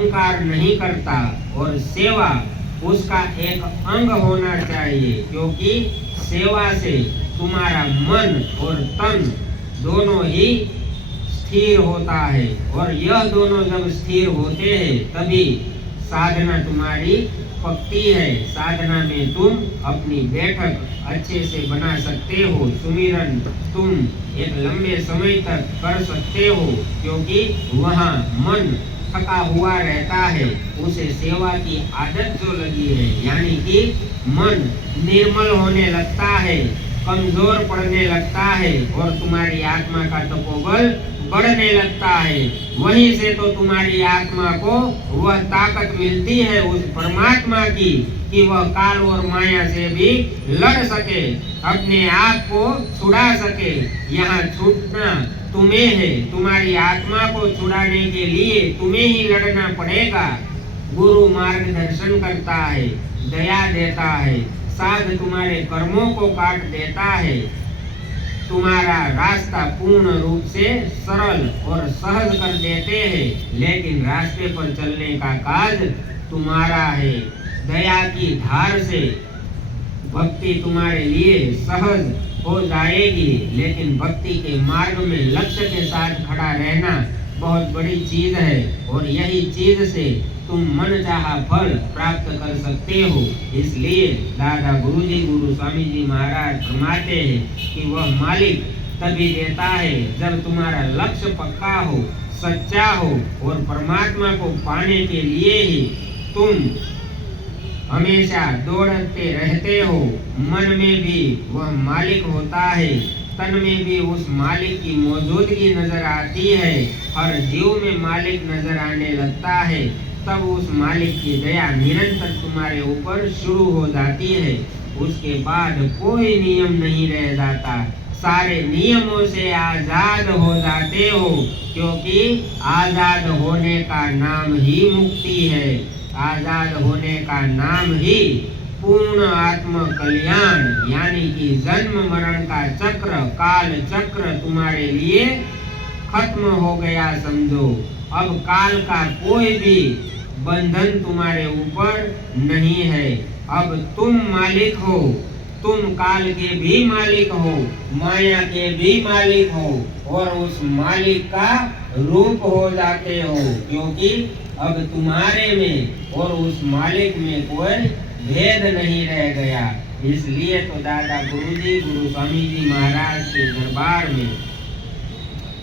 अहंकार नहीं करता और सेवा उसका एक अंग होना चाहिए, क्योंकि सेवा से तुम्हारा मन और तन दोनों ही स्थिर होता है, और यह दोनों जब स्थिर होते हैं तभी साधना तुम्हारी पक्की है। साधना में तुम अपनी बैठक अच्छे से बना सकते हो, सुमिरन तुम एक लंबे समय तक कर सकते हो, क्योंकि वहाँ मन थका हुआ रहता है। उसे सेवा की आदत जो लगी है, यानी कि मन निर्मल होने लगता है, कमजोर पड़ने लगता है और तुम्हारी आत्मा का तपोबल बढ़ने लगता है। वहीं से तो तुम्हारी आत्मा को वह ताकत मिलती है उस परमात्मा की कि वह काल और माया से भी लड़ सके, अपने आप को छुड़ा सके। यहाँ छूटना तुम्हें है, तुम्हारी आत्मा को छुड़ाने के लिए तुम्हें ही लड़ना पड़ेगा। गुरु मार्गदर्शन करता है, दया देता है, साध तुम्हारे कर्मों को काट देता है। तुम्हारा रास्ता पूर्ण रूप से सरल और सहज कर देते हैं, लेकिन रास्ते पर चलने का काज तुम्हारा है। दया की धार से भक्ति तुम्हारे लिए सहज हो जाएगी, लेकिन भक्ति के मार्ग में लक्ष्य के साथ खड़ा रहना बहुत बड़ी चीज है, और यही चीज से तुम मन चाहा फल प्राप्त कर सकते हो। इसलिए दादा गुरुजी, गुरु स्वामी जी महाराज फरमाते हैं कि वह मालिक तभी देता है जब तुम्हारा लक्ष्य पक्का हो, सच्चा हो, और परमात्मा को पाने के लिए ही तुम हमेशा दौड़ते रहते हो। मन में भी वह मालिक होता है, तन में भी उस मालिक की मौजूदगी नजर आती है। हर जीव में मालिक नजर आने लगता है, तब उस मालिक की दया निरंतर तुम्हारे ऊपर शुरू हो जाती है। उसके बाद कोई नियम नहीं रह जाता, सारे नियमों से आजाद हो जाते हो, क्योंकि आजाद होने का नाम ही मुक्ति है। आजाद होने का नाम ही पूर्ण आत्म कल्याण, यानी कि जन्म मरण का चक्र, काल चक्र तुम्हारे लिए खत्म हो गया समझो। अब काल का कोई भी बंधन तुम्हारे ऊपर नहीं है। अब तुम मालिक हो, तुम काल के भी मालिक हो, माया के भी मालिक हो, और उस मालिक का रूप हो जाते हो, क्योंकि अब तुम्हारे में और उस मालिक में कोई भेद नहीं रह गया। इसलिए तो दादा गुरुजी, गुरु स्वामी जी महाराज के दरबार में